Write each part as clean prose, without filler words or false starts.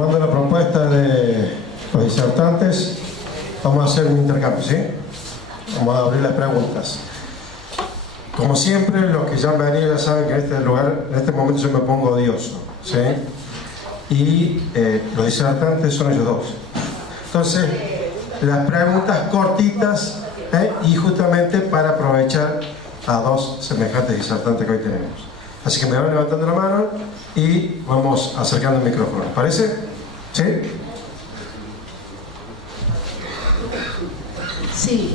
tomando la propuesta de los disertantes, vamos a hacer un intercambio, ¿sí? Vamos a abrir las preguntas. Como siempre, los que ya han venido ya saben que en este lugar, en este momento yo me pongo odioso, ¿sí? Y los disertantes son ellos dos. Entonces, las preguntas cortitas, y justamente para aprovechar a dos semejantes disertantes que hoy tenemos. Así que me van levantando la mano y vamos acercando el micrófono. ¿Parece? ¿Sí? Sí,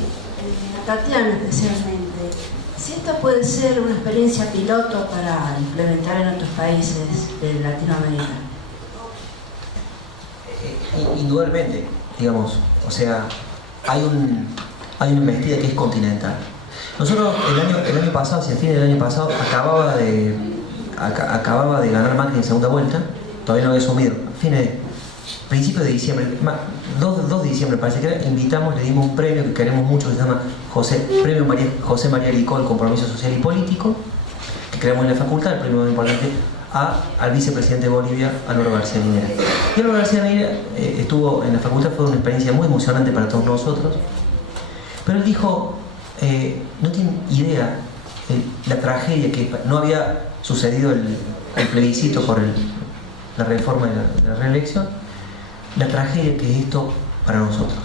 Tatiana especialmente. Si esta puede ser una experiencia piloto para implementar en otros países de Latinoamérica. Indudablemente, digamos, o sea, hay una investida que es continental. Nosotros el año pasado, hacia el fin del año pasado, acababa de ganar Macri en segunda vuelta, todavía no había asumido, principios de diciembre, 2 de diciembre parece que era, invitamos, le dimos un premio que queremos mucho, que se llama Premio José María Licó, el Compromiso Social y Político, que creamos en la facultad, el premio más importante, al vicepresidente de Bolivia, Álvaro García Linera. Y Álvaro García Linera estuvo en la facultad, fue una experiencia muy emocionante para todos nosotros, pero él dijo, no tienen idea la tragedia que no había sucedido el plebiscito por la reforma de la reelección, la tragedia que es esto para nosotros.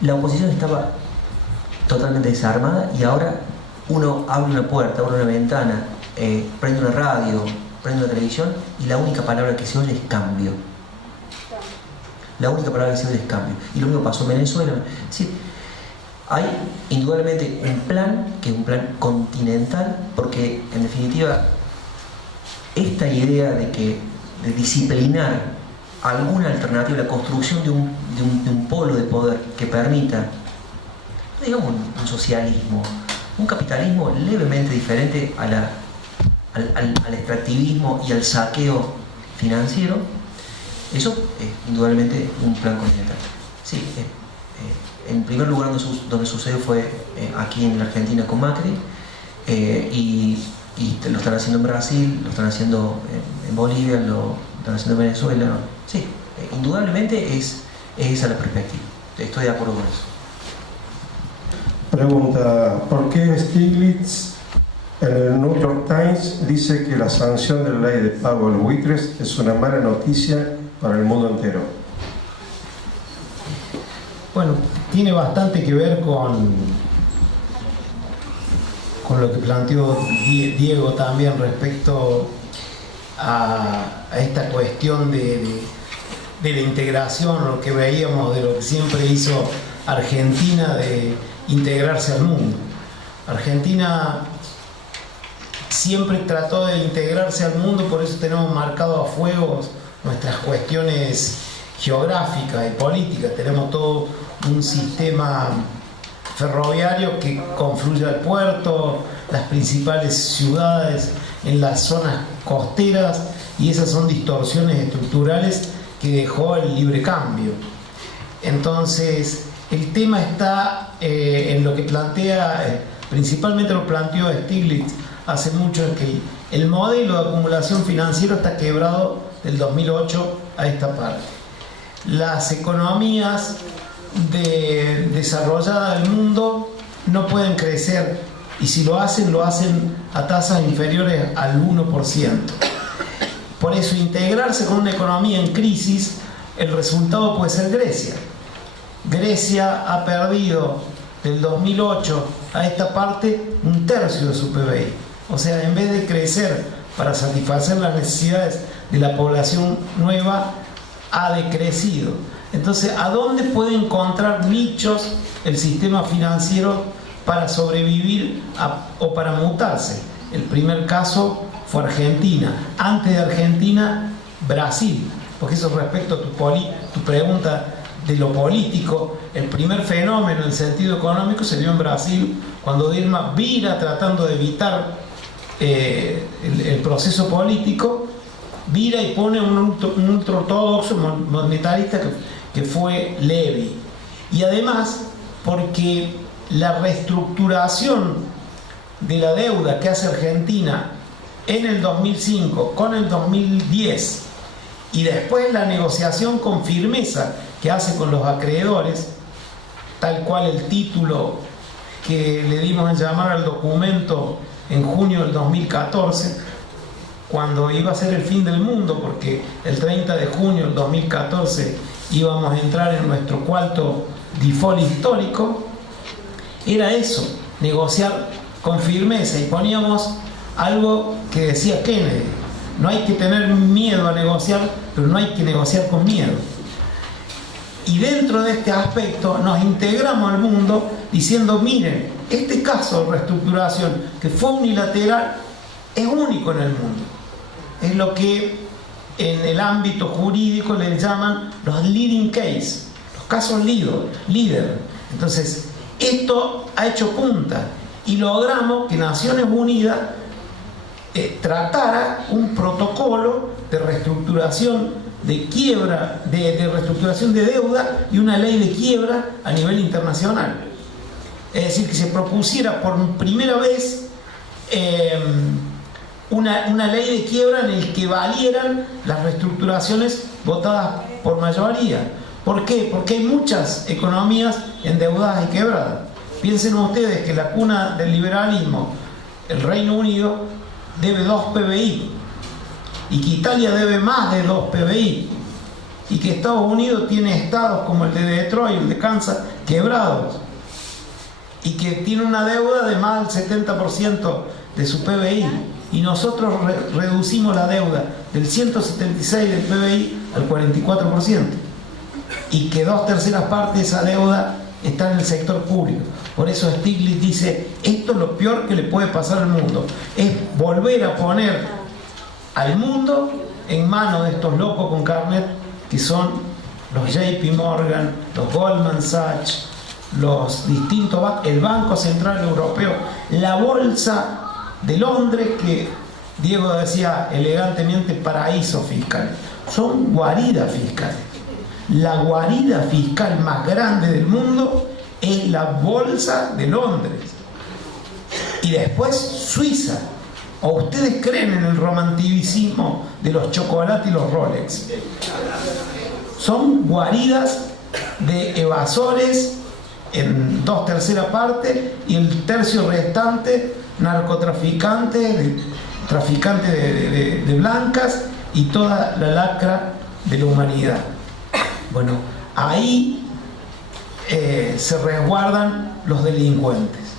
La oposición estaba totalmente desarmada y ahora uno abre una puerta, abre una ventana, prende una radio, prende una televisión y la única palabra que se oye es cambio. La única palabra que se oye es cambio. Y lo mismo pasó en Venezuela. Sí, hay indudablemente un plan, que es un plan continental, porque en definitiva esta idea de disciplinar alguna alternativa, la construcción de un polo de poder que permita, digamos, un socialismo, un capitalismo levemente diferente al extractivismo y al saqueo financiero, eso es indudablemente un plan continental. Sí, en primer lugar donde sucedió fue aquí en la Argentina con Macri, y lo están haciendo en Brasil, lo están haciendo en Bolivia, lo están haciendo en Venezuela. Sí, indudablemente es esa la perspectiva. Estoy de acuerdo con eso. Pregunta, ¿por qué Stiglitz en el New York Times dice que la sanción de la ley de pago a los buitres es una mala noticia para el mundo entero? Bueno, tiene bastante que ver con lo que planteó Diego también respecto a esta cuestión de la integración, lo que veíamos de lo que siempre hizo Argentina de integrarse al mundo. Argentina siempre trató de integrarse al mundo, por eso tenemos marcado a fuego nuestras cuestiones geográficas y políticas. Tenemos todo un sistema ferroviario que confluye al puerto, las principales ciudades en las zonas costeras, y esas son distorsiones estructurales que dejó el libre cambio. Entonces, el tema está en lo que plantea, principalmente lo planteó Stiglitz hace mucho, es que el modelo de acumulación financiero está quebrado del 2008 a esta parte. Las economías desarrolladas del mundo no pueden crecer, y si lo hacen a tasas inferiores al 1%. Por eso, integrarse con una economía en crisis, el resultado puede ser Grecia. Grecia ha perdido del 2008 a esta parte 1/3 de su PBI. O sea, en vez de crecer para satisfacer las necesidades de la población nueva, ha decrecido. Entonces, ¿a dónde puede encontrar nichos el sistema financiero para sobrevivir o para mutarse? El primer caso fue Argentina. Antes de Argentina, Brasil. Porque eso, respecto a tu pregunta de lo político, el primer fenómeno en sentido económico se dio en Brasil, cuando Dilma vira tratando de evitar el proceso político, vira y pone un ultraortodoxo monetarista que fue Levy. Y además, porque la reestructuración de la deuda que hace Argentina en el 2005 con el 2010 y después la negociación con firmeza que hace con los acreedores, tal cual el título que le dimos en llamar al documento en junio del 2014, cuando iba a ser el fin del mundo, porque el 30 de junio del 2014 íbamos a entrar en nuestro cuarto default histórico. Era eso, negociar con firmeza, y poníamos algo que decía Kennedy: no hay que tener miedo a negociar, pero no hay que negociar con miedo. Y dentro de este aspecto nos integramos al mundo diciendo: miren, este caso de reestructuración que fue unilateral es único en el mundo. Es lo que en el ámbito jurídico le llaman los leading case, los casos líder. Entonces, esto ha hecho punta y logramos que Naciones Unidas tratara un protocolo de reestructuración de quiebra, de reestructuración de deuda, y una ley de quiebra a nivel internacional. Es decir, que se propusiera por primera vez una ley de quiebra en el que valieran las reestructuraciones votadas por mayoría. ¿Por qué? Porque hay muchas economías endeudadas y quebradas. Piensen ustedes que la cuna del liberalismo, el Reino Unido, debe 2 PBI, y que Italia debe más de 2 PBI, y que Estados Unidos tiene estados como el de Detroit, el de Kansas, quebrados, y que tiene una deuda de más del 70% de su PBI, y nosotros reducimos la deuda del 176 del PBI al 44%, y que 2/3 partes de esa deuda está en el sector público. Por eso Stiglitz dice: esto es lo peor que le puede pasar al mundo, es volver a poner al mundo en manos de estos locos con carnet que son los JP Morgan, los Goldman Sachs, los distintos bancos, el Banco Central Europeo, la Bolsa de Londres, que Diego decía elegantemente paraíso fiscal. Son guaridas fiscales. La guarida fiscal más grande del mundo es la Bolsa de Londres. Y después Suiza. ¿O ustedes creen en el romanticismo de los chocolates y los Rolex? Son guaridas de evasores en 2/3 partes, y el tercio restante narcotraficantes, traficantes de blancas, y toda la lacra de la humanidad. Bueno, ahí se resguardan los delincuentes.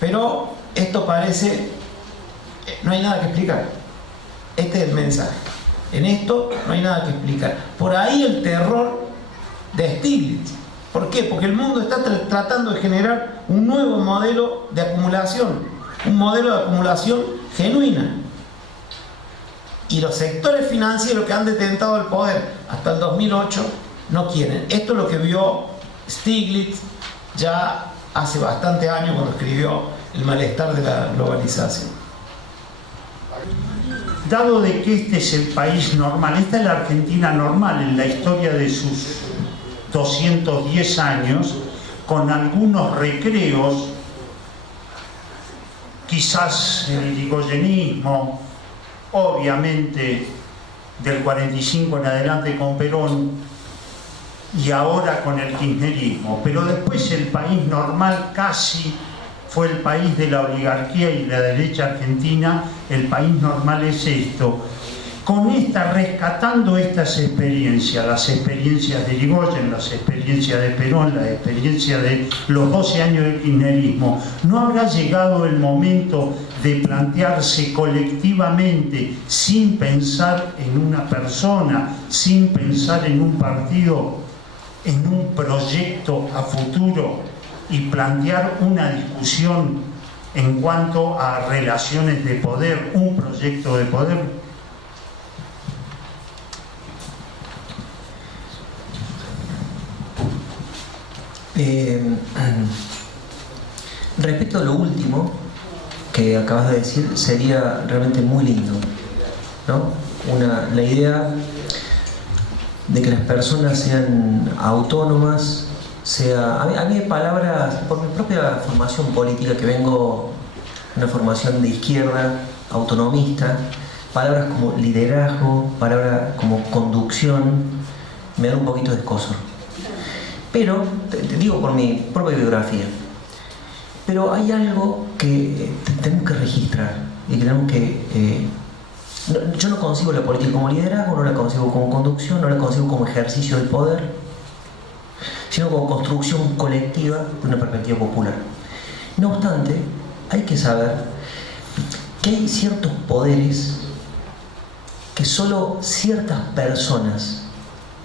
Pero esto parece... no hay nada que explicar. Este es el mensaje. En esto no hay nada que explicar. Por ahí el terror de Stiglitz. ¿Por qué? Porque el mundo está tratando de generar un nuevo modelo de acumulación, un modelo de acumulación genuina. Y los sectores financieros que han detentado el poder hasta el 2008 no quieren. Esto es lo que vio Stiglitz ya hace bastante años, cuando escribió El malestar de la globalización. Dado de que este es el país normal, esta es la Argentina normal en la historia de sus 210 años, con algunos recreos, quizás el irigoyenismo, obviamente del 45 en adelante con Perón, y ahora con el kirchnerismo, pero después el país normal casi fue el país de la oligarquía y la derecha argentina. El país normal es esto. Con esta, rescatando estas experiencias, las experiencias de Irigoyen, las experiencias de Perón, la experiencia de los 12 años del kirchnerismo, ¿no habrá llegado el momento de plantearse colectivamente, sin pensar en una persona, sin pensar en un partido, en un proyecto a futuro, y plantear una discusión en cuanto a relaciones de poder, un proyecto de poder? Respecto a lo último que acabas de decir, sería realmente muy lindo, ¿no? La idea de que las personas sean autónomas, a mí hay palabras, por mi propia formación política, que vengo de una formación de izquierda, autonomista, palabras como liderazgo, palabras como conducción, me dan un poquito de escozor. Pero, te digo por mi propia biografía, pero hay algo que tenemos que registrar y que tenemos que... yo no concibo la política como liderazgo, no la concibo como conducción, no la concibo como ejercicio del poder, sino como construcción colectiva de una perspectiva popular. No obstante, hay que saber que hay ciertos poderes que solo ciertas personas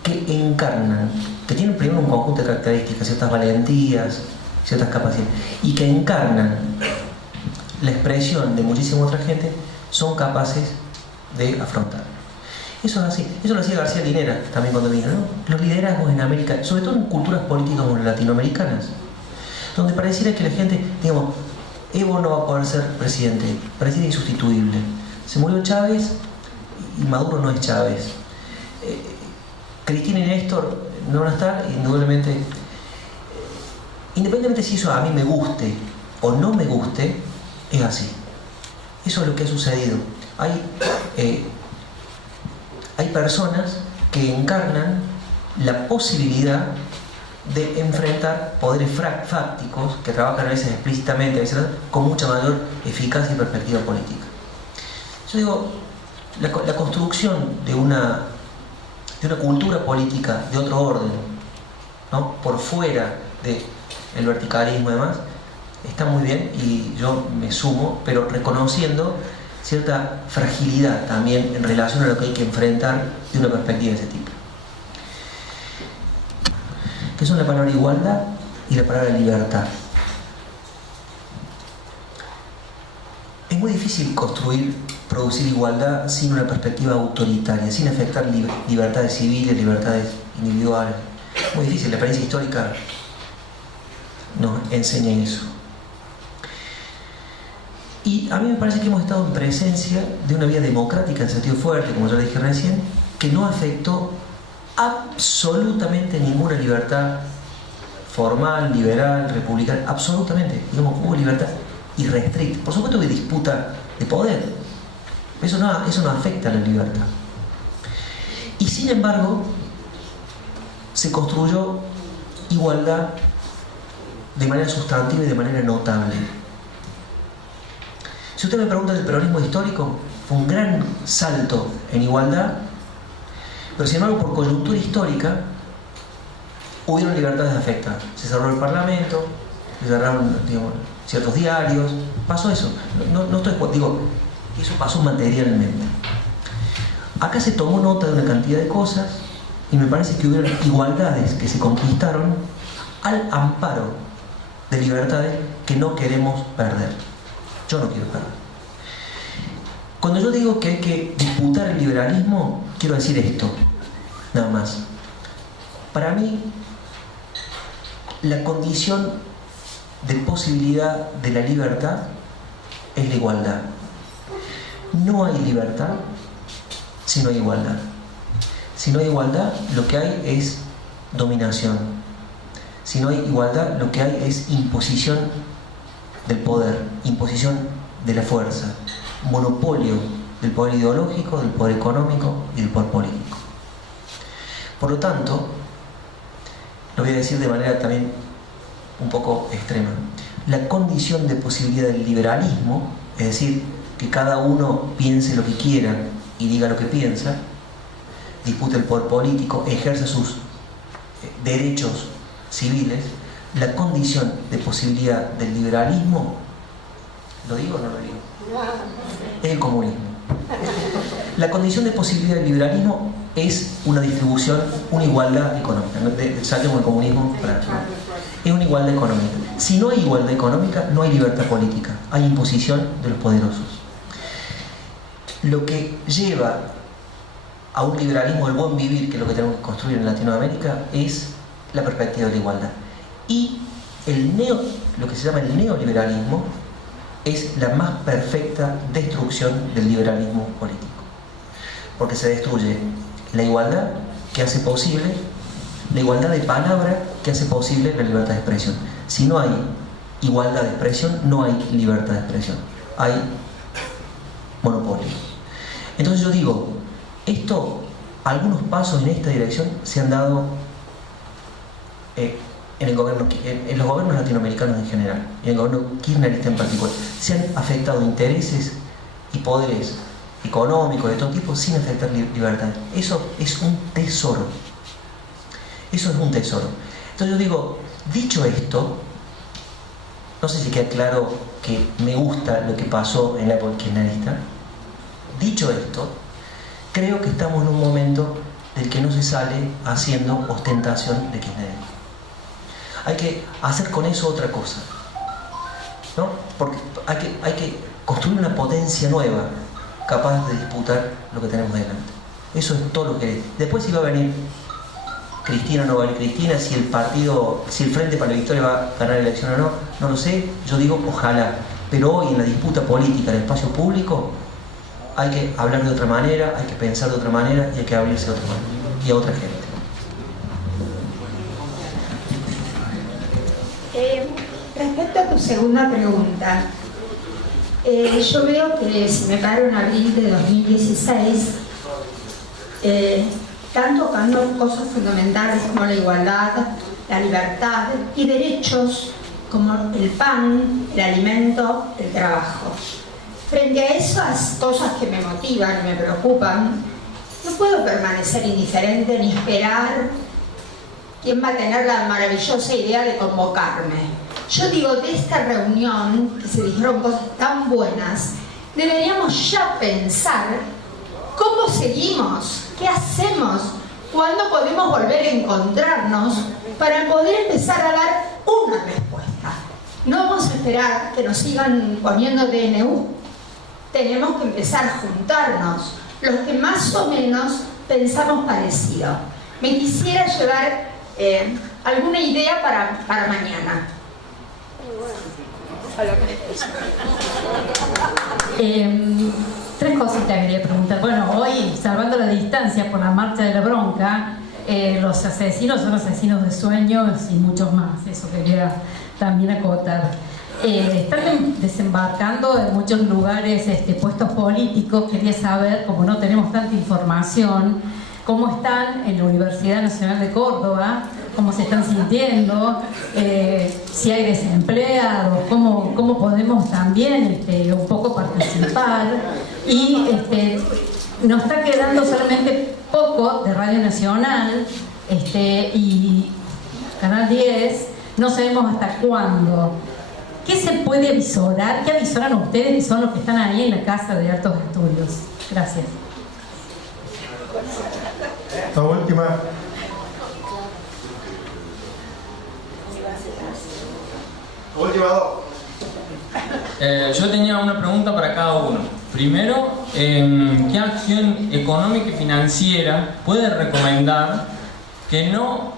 que encarnan, que tienen primero un conjunto de características, ciertas valentías, ciertas capacidades, y que encarnan la expresión de muchísima otra gente, son capaces de afrontar. Eso es así. Eso lo hacía García Linera también cuando vino, ¿no? Los liderazgos en América, sobre todo en culturas políticas como las latinoamericanas, donde pareciera que la gente, digamos, Evo no va a poder ser presidente, pareciera insustituible. Se murió Chávez y Maduro no es Chávez. Cristina y Néstor no van a estar, indudablemente. Independientemente si eso a mí me guste o no me guste, es así. Eso es lo que ha sucedido. Hay personas que encarnan la posibilidad de enfrentar poderes fácticos que trabajan a veces explícitamente, a veces con mucha mayor eficacia y perspectiva política. Yo digo, la construcción de una cultura política de otro orden, ¿no? Por fuera del verticalismo y demás, está muy bien y yo me sumo, pero reconociendo cierta fragilidad también en relación a lo que hay que enfrentar de una perspectiva de ese tipo. Que son la palabra igualdad y la palabra libertad. Es muy difícil producir igualdad sin una perspectiva autoritaria, sin afectar libertades civiles, libertades individuales. Muy difícil, la experiencia histórica nos enseña eso. Y a mí me parece que hemos estado en presencia de una vía democrática en sentido fuerte, como ya le dije recién, que no afectó absolutamente ninguna libertad formal, liberal, republicana, absolutamente. Digamos, hubo libertad irrestricta. Por supuesto que disputa de poder. Eso no afecta a la libertad. Y sin embargo, se construyó igualdad de manera sustantiva y de manera notable. Si usted me pregunta del peronismo histórico, fue un gran salto en igualdad, pero sin embargo por coyuntura histórica hubieron libertades afectadas. Se cerró el Parlamento, se cerraron, digamos, ciertos diarios, pasó eso. No estoy, digo, eso pasó materialmente. Acá se tomó nota de una cantidad de cosas y me parece que hubieron igualdades que se conquistaron al amparo de libertades que no queremos perder. Yo no quiero perder. Cuando yo digo que hay que disputar el liberalismo, quiero decir esto, nada más. Para mí, la condición de posibilidad de la libertad es la igualdad. No hay libertad si no hay igualdad. Si no hay igualdad, lo que hay es dominación. Si no hay igualdad, lo que hay es imposición del poder, imposición de la fuerza, monopolio del poder ideológico, del poder económico y del poder político. Por lo tanto, lo voy a decir de manera también un poco extrema, la condición de posibilidad del liberalismo, es decir, que cada uno piense lo que quiera y diga lo que piensa, dispute el poder político, ejerza sus derechos civiles, la condición de posibilidad del liberalismo, ¿lo digo o no lo digo? Es el comunismo. La condición de posibilidad del liberalismo es una distribución, una igualdad económica. Saquemos el comunismo para es una igualdad económica. Si no hay igualdad económica, no hay libertad política, hay imposición de los poderosos. Lo que lleva a un liberalismo del buen vivir, que es lo que tenemos que construir en Latinoamérica, es la perspectiva de la igualdad. Y lo que se llama el neoliberalismo es la más perfecta destrucción del liberalismo político, porque se destruye la igualdad que hace posible, la igualdad de palabra que hace posible la libertad de expresión. Si no hay igualdad de expresión, no hay libertad de expresión, hay monopolio. Entonces yo digo, algunos pasos en esta dirección se han dado en los gobiernos latinoamericanos en general, y en el gobierno kirchnerista en particular. Se han afectado intereses y poderes económicos de todo tipo sin afectar libertades. Eso es un tesoro. Eso es un tesoro. Entonces yo digo, dicho esto, no sé si queda claro que me gusta lo que pasó en la época kirchnerista. Dicho esto, creo que estamos en un momento del que no se sale haciendo ostentación de kirchnerismo. Hay que hacer con eso otra cosa, ¿no? Porque hay que construir una potencia nueva capaz de disputar lo que tenemos delante. Eso es todo lo que es. Después si va a venir Cristina o no va a venir Cristina, si el Frente para la Victoria va a ganar la elección o no, no lo sé. Yo digo ojalá, pero hoy en la disputa política del espacio público hay que hablar de otra manera, hay que pensar de otra manera y hay que abrirse a otra manera y a otra gente. Respecto a tu segunda pregunta, yo veo que si me paro en abril de 2016, están tocando cosas fundamentales como la igualdad, la libertad y derechos como el pan, el alimento, el trabajo. Frente a esas cosas que me motivan y me preocupan, no puedo permanecer indiferente ni esperar quién va a tener la maravillosa idea de convocarme. Yo digo, de esta reunión, que se dijeron cosas tan buenas, deberíamos ya pensar cómo seguimos, qué hacemos, cuándo podemos volver a encontrarnos para poder empezar a dar una respuesta. No vamos a esperar que nos sigan poniendo DNU. Tenemos que empezar a juntarnos, los que más o menos pensamos parecido. Me quisiera llevar alguna idea para mañana. Tres cositas quería preguntar. Bueno, hoy, salvando la distancia por la marcha de la bronca, los asesinos son asesinos de sueños y muchos más. Eso quería también acotar. Están desembarcando en muchos lugares puestos políticos. Quería saber, como no tenemos tanta información, cómo están en la Universidad Nacional de Córdoba, cómo se están sintiendo, si hay desempleados, cómo podemos también un poco participar. Y nos está quedando solamente poco de Radio Nacional y Canal 10, no sabemos hasta cuándo. ¿Qué se puede avisorar? ¿Qué avisoran ustedes que son los que están ahí en la Casa de Altos Estudios? Gracias. La última. Última dos. Yo tenía una pregunta para cada uno. Primero, ¿qué acción económica y financiera puede recomendar que no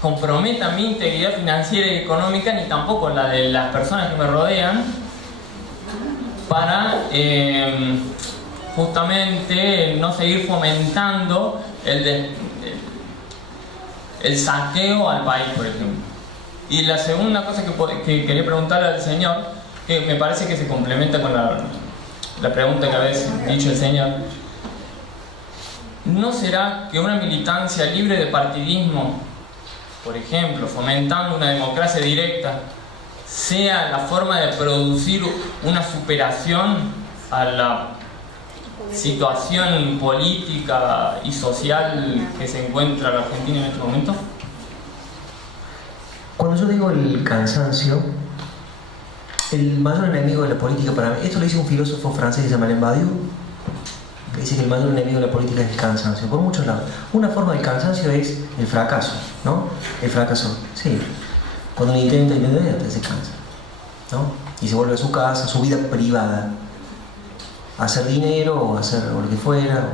comprometa mi integridad financiera y económica, ni tampoco la de las personas que me rodean, para justamente no seguir fomentando el saqueo al país, por ejemplo? Y la segunda cosa que quería preguntarle al señor, que me parece que se complementa con la pregunta que habéis dicho el señor, ¿no será que una militancia libre de partidismo, por ejemplo, fomentando una democracia directa, sea la forma de producir una superación a la situación política y social que se encuentra la Argentina en este momento? Cuando yo digo el cansancio, el mayor enemigo de la política para mí, esto lo dice un filósofo francés que se llama Alain Badiou, que dice que el mayor enemigo de la política es el cansancio, por muchos lados. Una forma del cansancio es el fracaso, ¿no? El fracaso, sí. Cuando uno intenta se cansa, ¿no? Y se vuelve a su casa, a su vida privada, a hacer dinero o a hacer lo que fuera.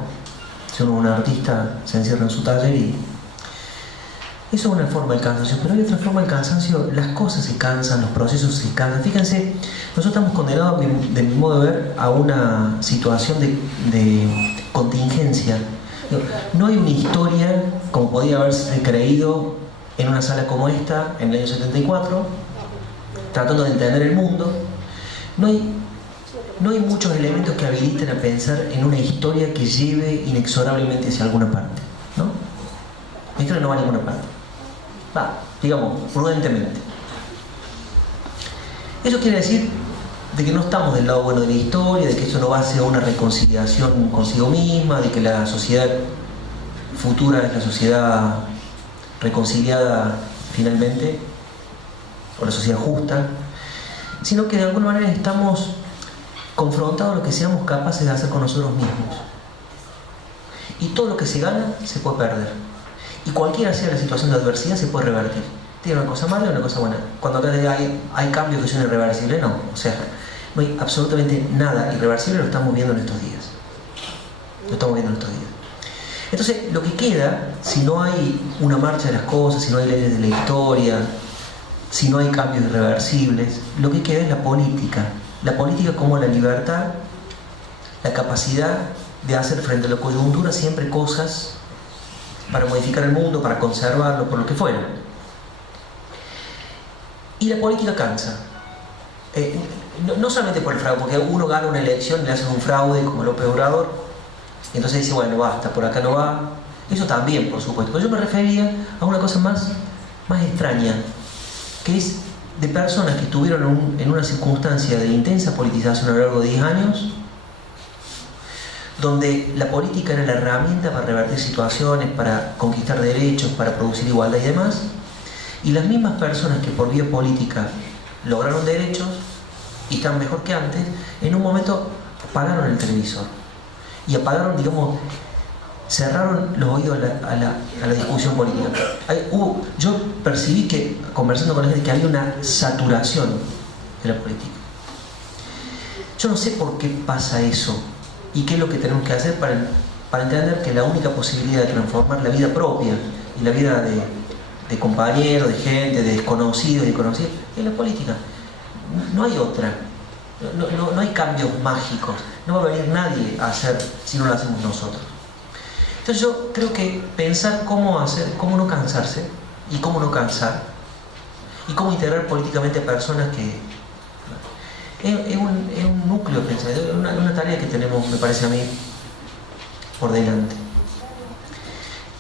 Si uno es un artista, se encierra en su taller y... Eso es una forma del cansancio, pero hay otra forma del cansancio. Las cosas se cansan, los procesos se cansan. Fíjense, nosotros estamos condenados, de mi modo de ver, a una situación de contingencia. No hay una historia como podía haberse creído en una sala como esta, en el año 74, tratando de entender el mundo. No hay no hay muchos elementos que habiliten a pensar en una historia que lleve inexorablemente hacia alguna parte, ¿no? La historia no va a ninguna parte. Va, digamos, prudentemente. Eso quiere decir de que no estamos del lado bueno de la historia, de que eso no va hacia una reconciliación consigo misma, de que la sociedad futura es la sociedad reconciliada finalmente, o la sociedad justa, sino que de alguna manera estamos confrontados a lo que seamos capaces de hacer con nosotros mismos. Y todo lo que se gana se puede perder. Y cualquiera sea la situación de adversidad se puede revertir. Tiene una cosa mala y una cosa buena. Cuando acá hay cambios que son irreversibles, no. O sea, no hay absolutamente nada irreversible, lo estamos viendo en estos días. Lo estamos viendo en estos días. Entonces, lo que queda, si no hay una marcha de las cosas, si no hay leyes de la historia, si no hay cambios irreversibles, lo que queda es la política. La política como la libertad, la capacidad de hacer frente a la coyuntura siempre cosas para modificar el mundo, para conservarlo, por lo que fuera. Y la política cansa. No solamente por el fraude, porque uno gana una elección y le hacen un fraude como López Obrador, y entonces dice, bueno, basta, por acá no va. Eso también, por supuesto. Pero yo me refería a una cosa más extraña, que es de personas que estuvieron en una circunstancia de intensa politización a lo largo de 10 años, donde la política era la herramienta para revertir situaciones, para conquistar derechos, para producir igualdad y demás, y las mismas personas que por vía política lograron derechos y están mejor que antes, en un momento apagaron el televisor y apagaron, digamos, cerraron los oídos a la discusión política. Yo percibí que, conversando con la gente, que había una saturación de la política. Yo no sé por qué pasa eso y qué es lo que tenemos que hacer para entender que la única posibilidad de transformar la vida propia y la vida de compañeros, de gente, de desconocidos y conocidos, es la política. No hay otra. No hay cambios mágicos. No va a venir nadie a hacer si no lo hacemos nosotros. Entonces yo creo que pensar cómo no cansarse y cómo no cansar y cómo integrar políticamente a personas que es un núcleo, es una tarea que tenemos, me parece a mí, por delante.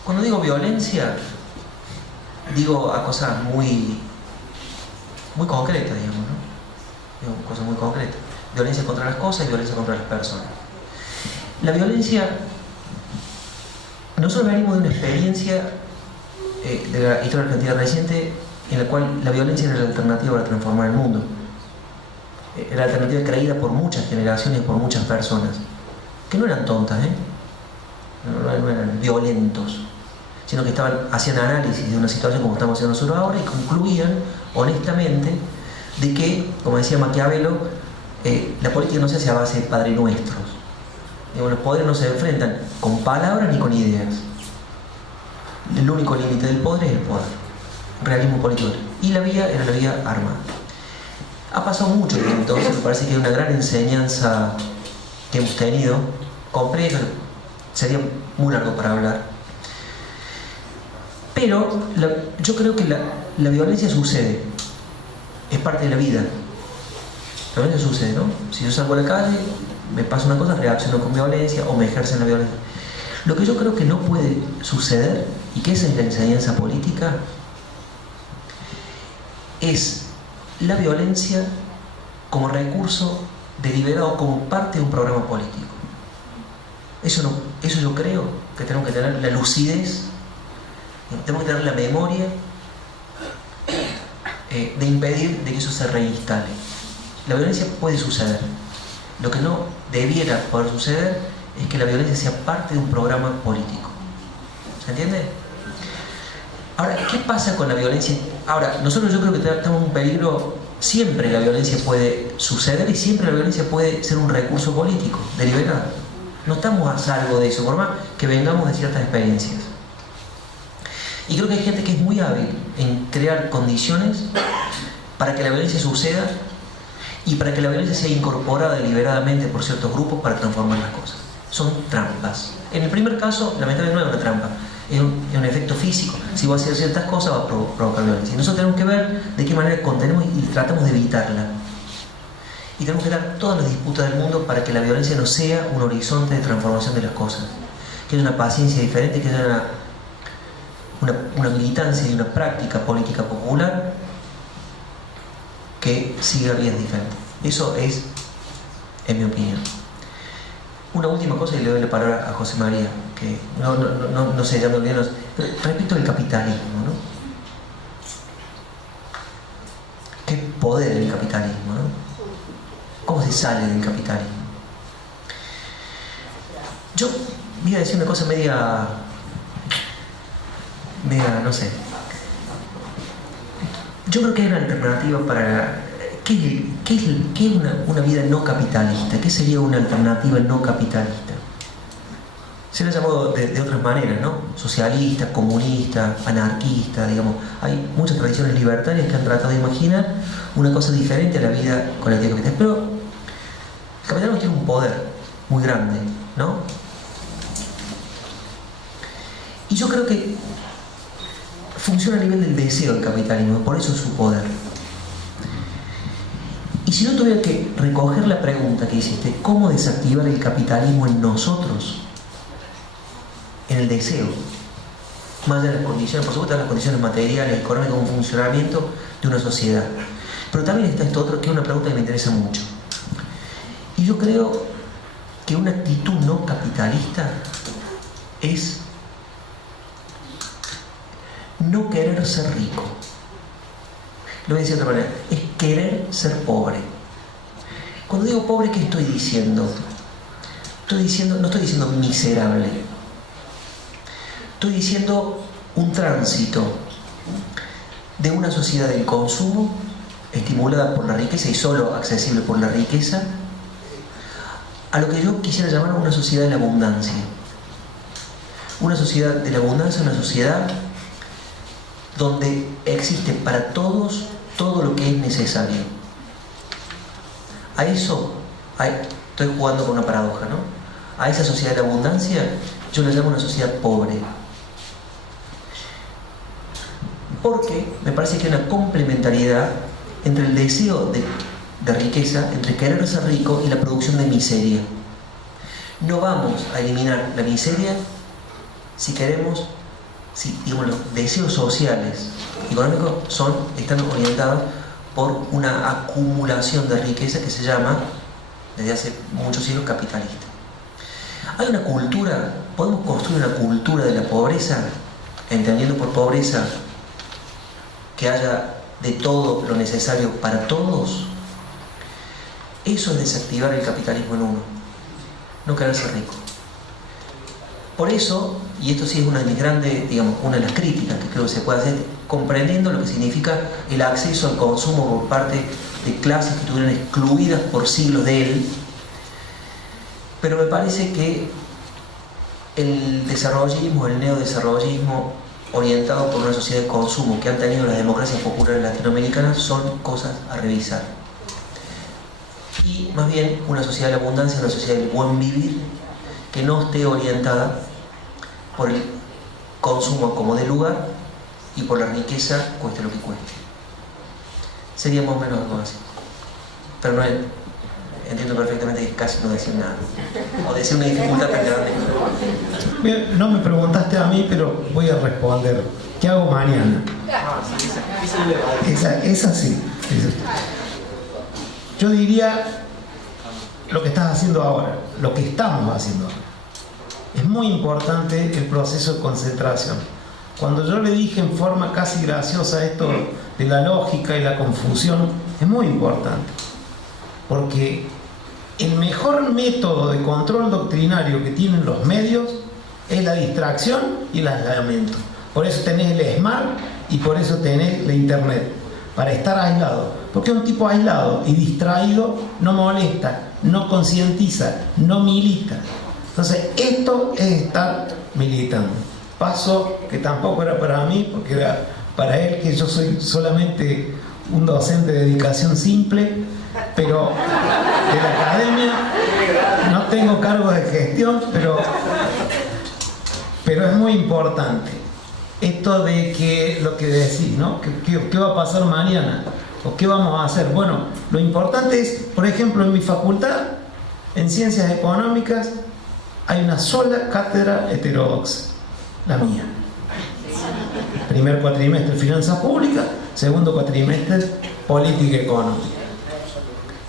Cuando digo violencia, digo a cosas muy concretas, digamos, ¿no? Digo cosas muy concretas. Violencia contra las cosas y violencia contra las personas. La violencia, nosotros venimos de una experiencia de la historia argentina reciente en la cual la violencia era la alternativa para transformar el mundo. Era la alternativa creída por muchas generaciones y por muchas personas, que no eran tontas, no eran violentos, sino que hacían análisis de una situación como estamos haciendo nosotros ahora y concluían honestamente de que, como decía Maquiavelo, la política no se hace a base de Padre Nuestros. Los poderes no se enfrentan con palabras ni con ideas. El único límite del poder es el poder. Realismo político. Y la vía era la vía armada. Ha pasado mucho tiempo, entonces me parece que hay una gran enseñanza que hemos tenido, compleja, sería muy largo para hablar. Pero yo creo que la violencia sucede, es parte de la vida. La violencia sucede, ¿no? Si yo salgo a la calle, me pasa una cosa, reacciono con violencia o me ejercen la violencia. Lo que yo creo que no puede suceder, y que esa es la enseñanza política, es la violencia como recurso deliberado, como parte de un programa político. Eso yo creo que tenemos que tener la lucidez, tenemos que tener la memoria de impedir de que eso se reinstale. La violencia puede suceder. Lo que no debiera poder suceder es que la violencia sea parte de un programa político. ¿Se entiende? Ahora, ¿qué pasa con la violencia? Ahora, nosotros yo creo que estamos en un peligro. Siempre la violencia puede suceder y siempre la violencia puede ser un recurso político, deliberado. No estamos a salvo de eso, por más que vengamos de ciertas experiencias. Y creo que hay gente que es muy hábil en crear condiciones para que la violencia suceda y para que la violencia sea incorporada deliberadamente por ciertos grupos para transformar las cosas. Son trampas. En el primer caso, lamentablemente no es una trampa, es un efecto físico. Si va a hacer ciertas cosas, va a provocar violencia. Y nosotros tenemos que ver de qué manera contenemos y tratamos de evitarla. Y tenemos que dar todas las disputas del mundo para que la violencia no sea un horizonte de transformación de las cosas. Que haya una paciencia diferente, que haya una militancia y una práctica política popular que siga vías diferentes. Eso es, en mi opinión. Una última cosa y le doy la palabra a José María, que no sé, ya me olvidé, respecto al capitalismo, ¿no? ¿Qué poder el capitalismo, ¿no? ¿Cómo se sale del capitalismo? Yo voy a decir una cosa media, no sé. Yo creo que hay una alternativa para... ¿Qué es una vida no capitalista? ¿Qué sería una alternativa no capitalista? Se la ha llamado de otras maneras, ¿no? Socialista, comunista, anarquista, digamos. Hay muchas tradiciones libertarias que han tratado de imaginar una cosa diferente a la vida colectiva capitalista. Pero el capitalismo tiene un poder muy grande, ¿no? Y yo creo que funciona a nivel del deseo del capitalismo, por eso es su poder. Y si no tuviera que recoger la pregunta que hiciste, ¿cómo desactivar el capitalismo en nosotros? En el deseo. Más allá de las condiciones, por supuesto, las condiciones materiales, económicas, un funcionamiento de una sociedad. Pero también está esto otro, que es una pregunta que me interesa mucho. Y yo creo que una actitud no capitalista es no querer ser rico. Lo voy a decir de otra manera, es querer ser pobre. Cuando digo pobre, ¿qué estoy diciendo? No estoy diciendo miserable. Estoy diciendo un tránsito de una sociedad del consumo, estimulada por la riqueza y solo accesible por la riqueza, a lo que yo quisiera llamar una sociedad de la abundancia. Una sociedad de la abundancia, una sociedad donde existe para todos todo lo que es necesario. A eso, estoy jugando con una paradoja, ¿no? A esa sociedad de la abundancia yo la llamo una sociedad pobre. Porque me parece que hay una complementariedad entre el deseo de riqueza, entre querer ser rico y la producción de miseria. No vamos a eliminar la miseria si queremos, digamos, los deseos sociales y económicos están orientados por una acumulación de riqueza que se llama, desde hace muchos siglos, capitalista. Hay una cultura, podemos construir una cultura de la pobreza, entendiendo por pobreza que haya de todo lo necesario para todos. Eso es desactivar el capitalismo en uno, no querer ser rico. Por eso, y esto sí es una de mis grandes, digamos, una de las críticas que creo que se puede hacer, comprendiendo lo que significa el acceso al consumo por parte de clases que estuvieron excluidas por siglos de él, pero me parece que el desarrollismo, el neodesarrollismo orientado por una sociedad de consumo que han tenido las democracias populares latinoamericanas son cosas a revisar. Y más bien una sociedad de la abundancia, una sociedad del buen vivir, que no esté orientada por el consumo como de lugar y por la riqueza, cueste lo que cueste. Sería más o menos algo así. Pero no entiendo perfectamente que es casi no decir nada. O decir una dificultad tan grande. Bien, no me preguntaste a mí, pero voy a responder. ¿Qué hago mañana? Es así. Yo diría lo que estás haciendo ahora, lo que estamos haciendo ahora. Es muy importante el proceso de concentración. Cuando yo le dije en forma casi graciosa esto de la lógica y la confusión, es muy importante. Porque el mejor método de control doctrinario que tienen los medios es la distracción y el aislamiento. Por eso tenés el smart y por eso tenés la internet, para estar aislado. Porque un tipo aislado y distraído no molesta, no concientiza, no milita. Entonces esto es estar militando. Paso que tampoco era para mí, porque era para él, que yo soy solamente un docente de dedicación simple, pero de la academia no tengo cargo de gestión, pero es muy importante esto de que lo que decís, ¿no? ¿Qué va a pasar mañana? ¿O qué vamos a hacer? Bueno, lo importante es, por ejemplo, en mi facultad, en Ciencias Económicas, hay una sola cátedra heterodoxa, la mía. Primer cuatrimestre Finanzas Públicas, segundo cuatrimestre Política Económica.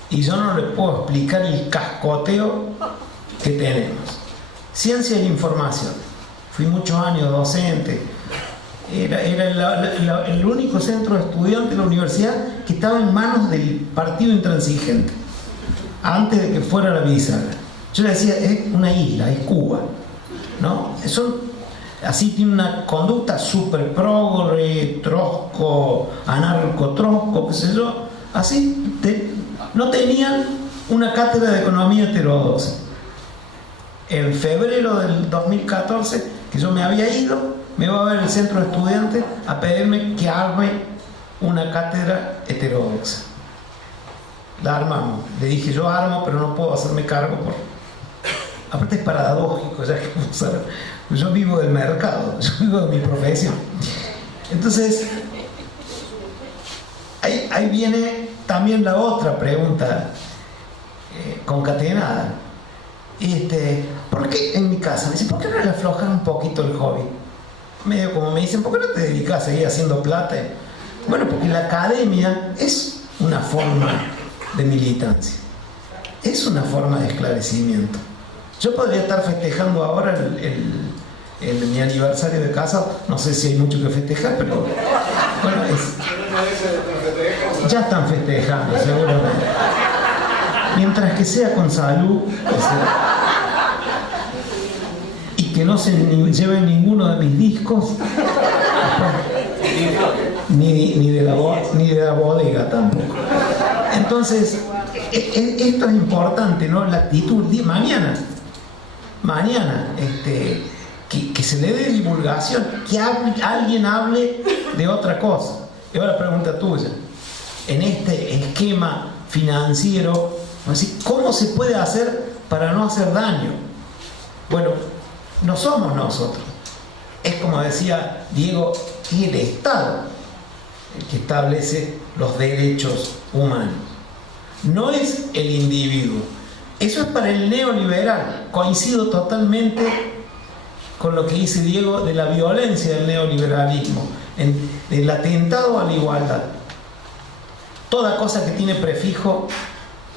Y yo no les puedo explicar el cascoteo que tenemos. Ciencia de la Información. Fui muchos años docente. Era el único centro de estudiantes de la universidad que estaba en manos del Partido Intransigente, antes de que fuera la bisagra. Yo le decía, es una isla, es Cuba, ¿no? Así tiene una conducta súper progre, trosco, anarco-trosco, qué sé yo. Así, no tenían una cátedra de economía heterodoxa. En febrero del 2014, que yo me había ido, me iba a ver el centro de estudiantes a pedirme que arme una cátedra heterodoxa. La armamos. Le dije, yo armo, pero no puedo hacerme cargo. Aparte es paradójico, ya que yo vivo del mercado, yo vivo de mi profesión. Entonces, ahí viene también la otra pregunta concatenada. ¿Por qué en mi casa? Me dicen, ¿por qué no le aflojas un poquito el hobby? Medio como me dicen, ¿por qué no te dedicas a seguir haciendo plata? Bueno, porque la academia es una forma de militancia, es una forma de esclarecimiento. Yo podría estar festejando ahora mi aniversario de casado, no sé si hay mucho que festejar, pero bueno, ya están festejando, seguramente. Mientras que sea con salud, y que no se lleven ninguno de mis discos, ni de la bodega tampoco. Entonces, esto es importante, ¿no? La actitud. Mañana, que se le dé divulgación, que alguien hable de otra cosa. Y ahora la pregunta tuya, en este esquema financiero, ¿cómo se puede hacer para no hacer daño? Bueno, no somos nosotros. Es como decía Diego, es el Estado el que establece los derechos humanos. No es el individuo. Eso es para el neoliberal. Coincido totalmente con lo que dice Diego de la violencia del neoliberalismo, del atentado a la igualdad. Toda cosa que tiene prefijo,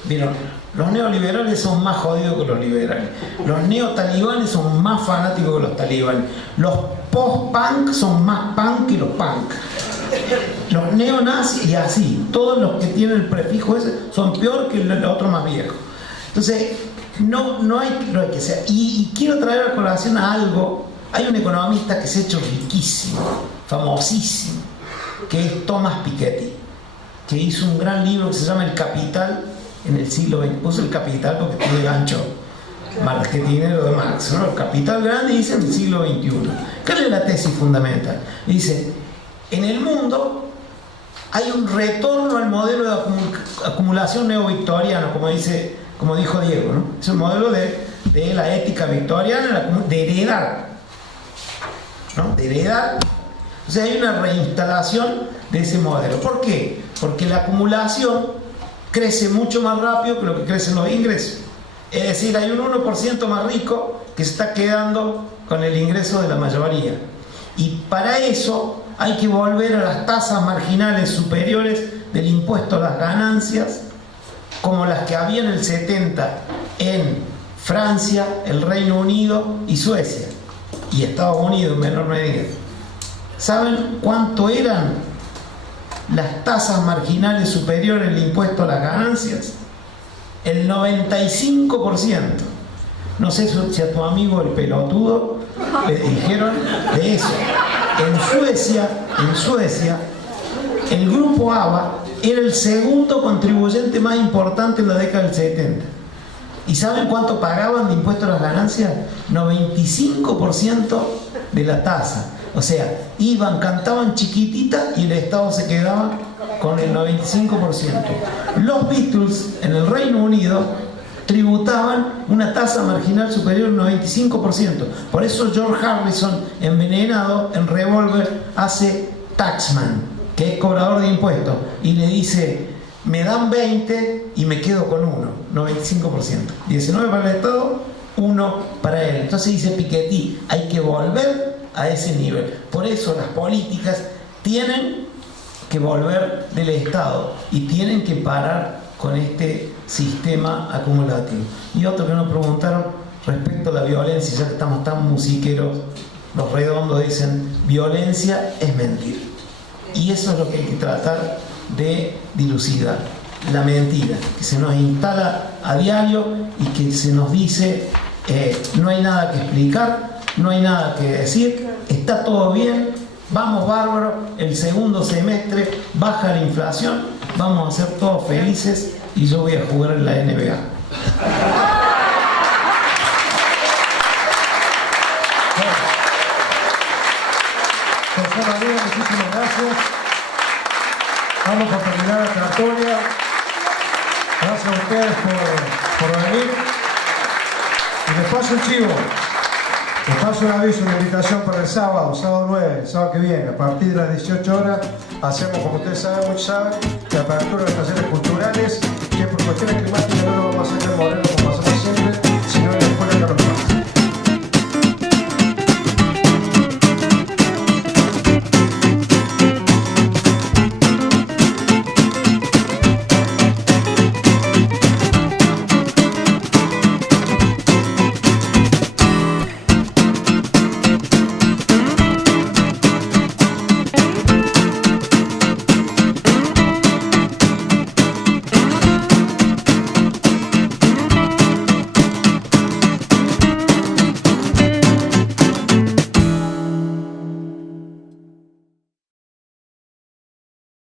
¿vieron? Los neoliberales son más jodidos que los liberales. Los neotalibanes son más fanáticos que los talibanes. Los post-punk son más punk que los punk. Los neonazis y así. Todos los que tienen el prefijo ese son peor que el otro más viejo. Entonces, no hay que ser. Y quiero traer a colación a algo. Hay un economista que se ha hecho riquísimo, famosísimo, que es Thomas Piketty, que hizo un gran libro que se llama El Capital en el siglo XX. Puso el Capital porque tiene gancho marketinero de Marx, ¿no? El Capital grande dice en el siglo XXI. ¿Cuál es la tesis fundamental? Dice, en el mundo hay un retorno al modelo de acumulación neovictoriano, como dijo Diego, ¿no? Es un modelo de la ética victoriana, de heredar, ¿no? De heredar. O sea, hay una reinstalación de ese modelo. ¿Por qué? Porque la acumulación crece mucho más rápido que lo que crecen los ingresos. Es decir, hay un 1% más rico que se está quedando con el ingreso de la mayoría. Y para eso hay que volver a las tasas marginales superiores del impuesto a las ganancias, como las que había en el 70 en Francia, el Reino Unido y Suecia, y Estados Unidos en menor medida. ¿Saben cuánto eran las tasas marginales superiores del impuesto a las ganancias? El 95%. No sé si a tu amigo el pelotudo le dijeron de eso. En Suecia, el grupo ABA era el segundo contribuyente más importante en la década del 70. ¿Y saben cuánto pagaban de impuesto a las ganancias? 95% de la tasa. O sea, cantaban chiquitita y el Estado se quedaba con el 95%. Los Beatles en el Reino Unido tributaban una tasa marginal superior al 95%. Por eso George Harrison, envenenado en Revolver, hace Taxman. que es cobrador de impuestos, y le dice, me dan 20 y me quedo con 1, 95%. 19 para el Estado, 1 para él. Entonces dice Piketty, hay que volver a ese nivel. Por eso las políticas tienen que volver del Estado y tienen que parar con este sistema acumulativo. Y otro que nos preguntaron respecto a la violencia, ya que estamos tan musiqueros, los redondos dicen, violencia es mentir. Y eso es lo que hay que tratar de dilucidar. La mentira, que se nos instala a diario y que se nos dice, no hay nada que explicar, no hay nada que decir, está todo bien, vamos bárbaro, el segundo semestre baja la inflación, vamos a ser todos felices y yo voy a jugar en la NBA. José María, muchísimas gracias. Vamos a terminar la tertulia. Gracias a ustedes por venir. Y les paso un chivo. Les paso un aviso, una invitación para el sábado 9, el sábado que viene, a partir de las 18 horas, hacemos, como ustedes saben, muchos saben, la apertura de talleres culturales, que por cuestiones climáticas no lo vamos a hacer en Moreno como hacemos siempre.